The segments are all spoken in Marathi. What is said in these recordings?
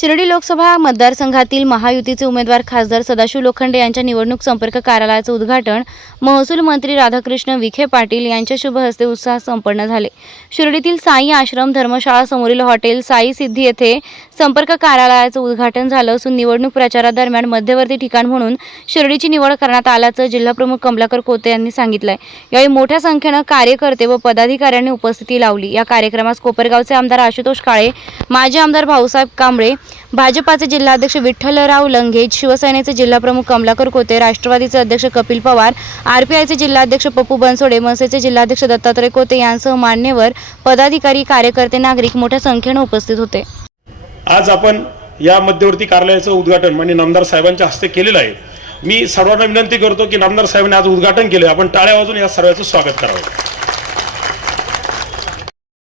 शिर्डी लोकसभा मतदारसंघातील महायुतीचे उमेदवार खासदार सदाशिव लोखंडे यांच्या निवडणूक संपर्क कार्यालयाचं उद्घाटन महसूल मंत्री राधाकृष्ण विखे पाटील यांच्या शुभ हस्ते उत्साहात संपन्न झाले. शिर्डीतील साई आश्रम धर्मशाळा समोरील हॉटेल साई सिद्धी येथे संपर्क कार्यालयाचं उद्घाटन झालं असून निवडणूक प्रचारादरम्यान मध्यवर्ती ठिकाण म्हणून शिर्डीची निवड करण्यात आल्याचं जिल्हाप्रमुख कमलाकर कोते यांनी सांगितलंय. यावेळी मोठ्या संख्येनं कार्यकर्ते व पदाधिकाऱ्यांनी उपस्थिती लावली. या कार्यक्रमास कोपरगावचे आमदार आशुतोष काळे माजी आमदार भाऊसाहेब कांबळे भाजपाचे जिल्हाध्यक्ष विठ्ठलराव लंघे शिवसेनेचे जिल्हाप्रमुख कमलाकर कोते राष्ट्रवादीचे अध्यक्ष कपिल पवार आरपीआयचे जिल्हाध्यक्ष पप्पू बनसोडे मनसेचे जिल्हाध्यक्ष दत्तात्रय कोते यांसह मान्यवर पदाधिकारी कार्यकर्ते नागरिक मोठ्या संख्येनं उपस्थित होते. आज आपण या मध्यवर्ती कार्यालयाचं उद्घाटन म्हणजे नामदार साहेबांच्या हस्ते केलेलं आहे. मी सर्वांना विनंती करतो की नामदार साहेबांनी आज उद्घाटन केलं आपण टाळ्या वाजून या सर्वांचं स्वागत करावं.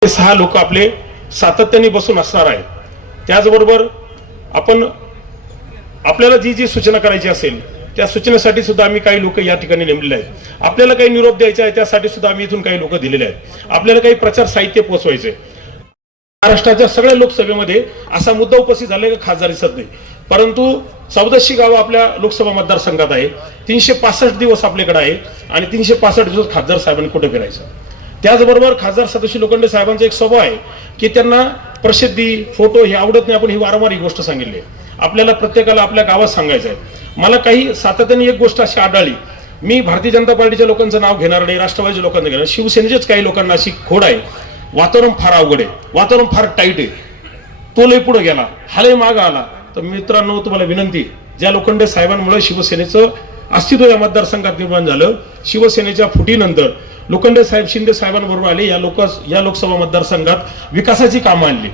सहा लोक आपले सातत्याने बसून असणार आहेत. त्याचबरोबर आपण आपल्याला जी जी सूचना करायची असेल त्या सूचनेसाठी सुद्धा आम्ही काही लोक या ठिकाणी नेमलेले आहेत. आपल्याला काही निरोप द्यायचा आहे त्यासाठी सुद्धा आम्ही इथून काही लोक दिलेले आहेत. आपल्याला काही प्रचार साहित्य पोहोचवायचे महाराष्ट्राच्या सगळ्या लोकसभेमध्ये असा मुद्दा उपस्थित झाला की खासदार दिसत नाही. परंतु चौदाशी गावं आपल्या लोकसभा मतदारसंघात आहे. तीनशे पासष्ट दिवस आपल्याकडे आहे आणि तीनशे पासष्ट दिवस खासदार साहेबांनी कुठे फिरायचं? त्याचबरोबर खासदार सदस्य लोखंडे साहेबांचा एक स्वभाव आहे की त्यांना प्रसिद्धी फोटो हे आवडत नाही. आपण ही वारंवार ही गोष्ट सांगितली आहे. आपल्याला प्रत्येकाला आपल्या गावात सांगायचं आहे. मला काही सातत्याने एक गोष्ट अशी आढळली. मी भारतीय जनता पार्टीच्या लोकांचं नाव घेणार नाही राष्ट्रवादीच्या लोकांचं घेणार शिवसेनेचेच काही लोकांना अशी खोड आहे. वातावरण फार अवघड आहे. वातावरण फार टाईट आहे. तो लय पुढे गेला. हा लय मागं आला. तर मित्रांनो तुम्हाला विनंती ज्या लोखंडे साहेबांमुळे शिवसेनेचं अस्तित्व या मतदारसंघात निर्माण झालं. शिवसेनेच्या फुटीनंतर लोखंडे साहेब शिंदे साहेबांबरोबर आले. या लोक या लोकसभा मतदारसंघात विकासाची कामं आणली.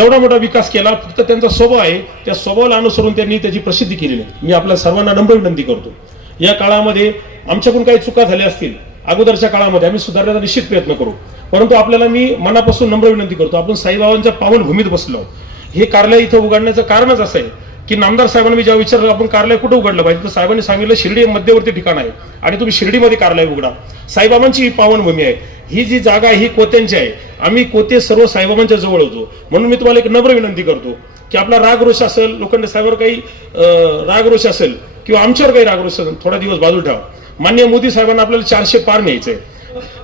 एवढा मोठा विकास केला फक्त त्यांचा स्वभाव आहे. त्या स्वभावाला अनुसरून त्यांनी त्याची प्रसिद्धी केलेली आहे. मी आपल्या सर्वांना नम्र विनंती करतो. या काळामध्ये आमच्याकडून काही चुका झाल्या असतील अगोदरच्या काळामध्ये आम्ही सुधारण्याचा निश्चित प्रयत्न करू. परंतु आपल्याला मी मनापासून नम्र विनंती करतो. आपण साईबाबांच्या पावनभूमीत बसलो हे कार्यालय इथं उघडण्याचं कारणच असं आहे. की नामदार साहेबांनी मी जेव्हा विचारलं आपण कार्यालय कुठं उघडलं पाहिजे? तर साहेबांनी सांगितलं शिर्डी मध्यवर्ती ठिकाण आहे आणि तुम्ही शिर्डीमध्ये कार्यालय उघडा. साईबाबांची ही पावनभूमी आहे. ही जी जागा आहे ही कोत्यांची आहे. आम्ही कोते सर्व साईबाबांच्या जवळ होतो. म्हणून मी तुम्हाला एक नम्र विनंती करतो की आपला राग रोष असेल लोखंडे साहेबांवर काही राग रोष असेल किंवा आमच्यावर काही राग रोष असेल थोडा दिवस बाजू ठेवा. मान्य मोदी साहेबांना आपल्याला चारशे पार न्यायचे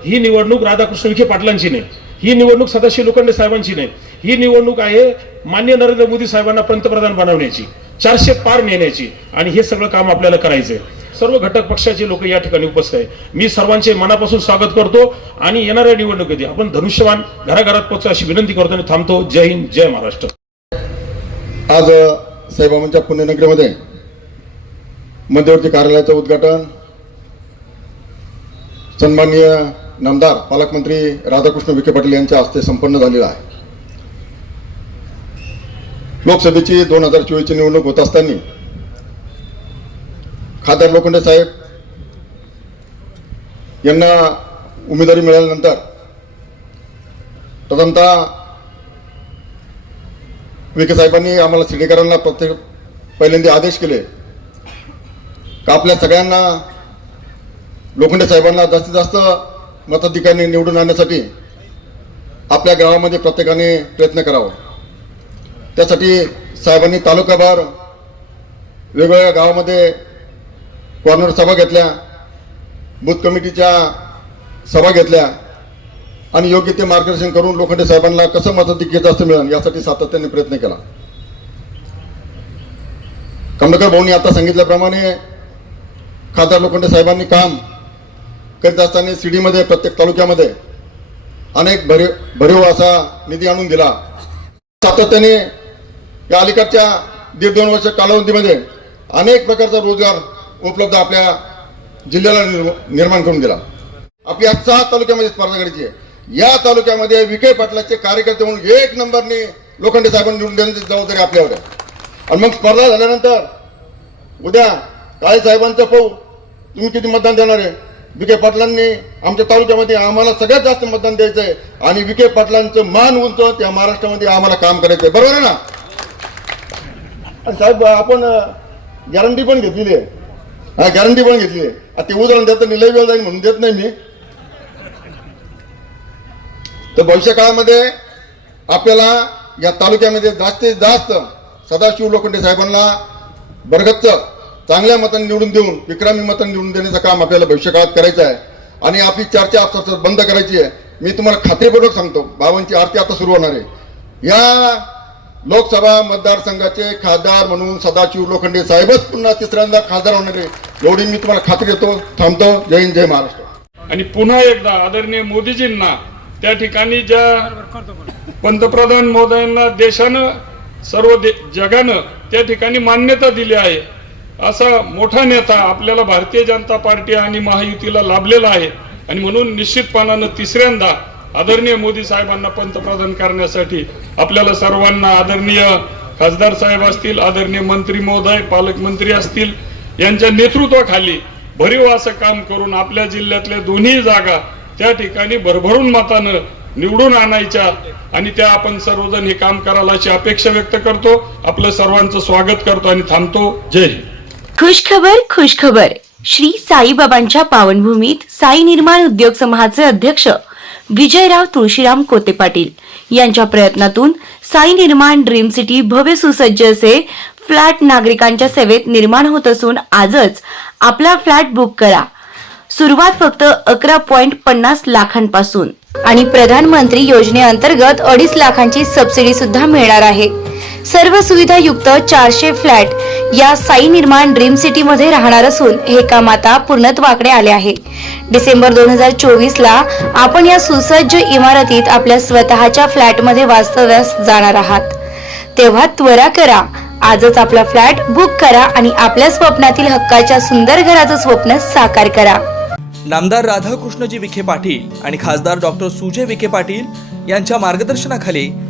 ही निवडणूक राधाकृष्ण विखे पाटलांची नाही. ही निवडणूक सदाशिव लोखंडे साहेबांची नाही. ही निवडणूक आहे मान्य नरेंद्र मोदी साहेबांना पंतप्रधान बनवण्याची चारशे पार नेण्याची आणि हे सगळं काम आपल्याला करायचंय. सर्व घटक पक्षाचे लोक या ठिकाणी उपस्थित आहे मी सर्वांचे मनापासून स्वागत करतो आणि येणाऱ्या निवडणुकीत आपण धनुष्यवान घराघरात पोहोचतो अशी विनंती करतो आणि थांबतो. जय हिंद जय महाराष्ट्र. आज साईबाबांच्या पुण्यनगरीमध्ये मध्यवर्ती कार्यालयाचं उद्घाटन. सन्माननीय नामदार पालकमंत्री राधाकृष्ण विखे पाटील यांच्या हस्ते संपन्न झालेलं आहे. लोकसभेची दोन हजार चोवीसची निवडणूक होत असताना खासदार लोखंडे साहेब यांना उमेदवारी मिळाल्यानंतर प्रथमतः विखे साहेबांनी आम्हाला शिर्डीकरांना प्रत्येक पहिल्यांदा आदेश केले का आपल्या सगळ्यांना लोखंडे साहेबांना जास्तीत जास्त मताधिकारी निवडून आणण्यासाठी आपल्या गावामध्ये प्रत्येकाने प्रयत्न करावा. त्यासाठी साहेबांनी तालुकाभर वेगवेगळ्या गावामध्ये कॉर्नर सभा घेतल्या बूथ कमिटीच्या सभा घेतल्या आणि योग्य ते मार्गदर्शन करून लोखंडे साहेबांना कसं मताधिक्य जास्त मिळेल यासाठी सातत्याने प्रयत्न केला. कमलकर भाऊंनी आता सांगितल्याप्रमाणे खासदार लोखंडे साहेबांनी काम करीत असताना सीडीमध्ये प्रत्येक तालुक्यामध्ये अनेक भरीव भरीव असा निधी आणून दिला. सातत्याने या अलीकडच्या दीड दोन वर्ष कालावधीमध्ये अनेक प्रकारचा रोजगार उपलब्ध आपल्या जिल्ह्याला निर्माण करून दिला. आपली आज सहा तालुक्यामध्ये स्पर्धा करायची आहे. या तालुक्यामध्ये विखे पाटलाचे कार्यकर्ते म्हणून एक नंबरने लोखंडे साहेबांनी निवडून देण्याची जबाबदारी आपल्यावर आहे. आणि मग स्पर्धा झाल्यानंतर उद्या काळे साहेबांचं पाहू. तुम्ही किती मतदान देणार आहे? विखे पाटलांनी आमच्या तालुक्यामध्ये आम्हाला सगळ्यात जास्त मतदान द्यायचं आहे आणि विखे पाटलांचं मान उंच त्या महाराष्ट्रामध्ये आम्हाला काम करायचं आहे बरोबर आहे ना? आणि साहेब आपण गॅरंटी पण घेतलेली आहे. हा गॅरंटी पण घेतली आहे. आता ते उदाहरण देतं लय वेळ जाईल म्हणून देत नाही मी. तर भविष्य काळामध्ये आपल्याला या तालुक्यामध्ये जास्तीत जास्त सदाशिव लोखंडे साहेबांना बरगच्च चांगल्या मतांनी निवडून देऊन विक्रमी मतांनी निवडून देण्याचं काम आपल्याला भविष्यकाळात करायचं आहे. आणि आपली चर्चा आता बंद करायची आहे. मी तुम्हाला खात्रीपूर्वक सांगतो बाबांची आरती आता सुरू होणार आहे. या लोकसभा मतदारसंघाचे खासदार म्हणून सदाशिव लोखंडे साहेबच पुन्हा तिसऱ्यांदा खासदार होणार. आहे एवढी मी तुम्हाला खात्री देतो. थांबतो. जय हिंद जय महाराष्ट्र. आणि पुन्हा एकदा आदरणीय मोदीजींना त्या ठिकाणी ज्या पंतप्रधान मोदयांना देशानं सर्व दे जगानं त्या ठिकाणी मान्यता दिली आहे असा मोठा नेता आपल्याला भारतीय जनता पार्टी आणि महायुतीला लाभलेला आहे. आणि म्हणून निश्चितपणानं तिसऱ्यांदा आदरणीय मोदी साहेबांना पंतप्रधान करण्यासाठी आपल्याला सर्वांना आदरणीय खासदार साहेब असतील आदरणीय मंत्री महोदय पालकमंत्री असतील यांच्या नेतृत्वाखाली भरीव असं काम करून आपल्या जिल्ह्यातल्या दोन्ही जागा त्या ठिकाणी भरभरून मतानं निवडून आणायच्या आणि त्या आपण सर्वजण हे काम करायला अशी अपेक्षा व्यक्त करतो. आपलं सर्वांचं स्वागत करतो आणि थांबतो. जय हिंद. खुश खबर श्री साईबाबांच्या पावनभूमीत साई निर्माण उद्योग समूहाचे अध्यक्ष विजयराव तुळशीराम कोते पाटील यांच्या प्रयत्नातून साई निर्माण ड्रीम सिटी भव्य सुसज्ज असे फ्लॅट नागरिकांच्या सेवेत निर्माण होत असून आजच आपला फ्लॅट बुक करा. सुरुवात फक्त अकरा पॉइंट पन्नास लाखांपासून. आणि प्रधानमंत्री योजनेअंतर्गत अडीच लाखांची सबसिडी सुद्धा मिळणार आहे. सर्व सुविधा युक्त चारशे फ्लॅट या साई निर्माण ड्रीम सिटी मध्ये राहणार असून हे काम आता पूर्णत्वाकडे आले आहे. डिसेंबर दोन हजार चोवीस ला आपण या सुसज्ज इमारतीत आपल्या स्वतःच्या फ्लॅटमध्ये वास्तव्यास जाणार आहात. तेव्हा त्वरा करा. आजच आपला फ्लॅट बुक करा आणि आपल्या स्वप्नातील हक्काच्या सुंदर घराचं स्वप्न साकार करा. नामदार राधाकृष्णजी विखे पाटील आणि खासदार डॉक्टर सुजय विखे पाटील यांच्या मार्गदर्शनाखाली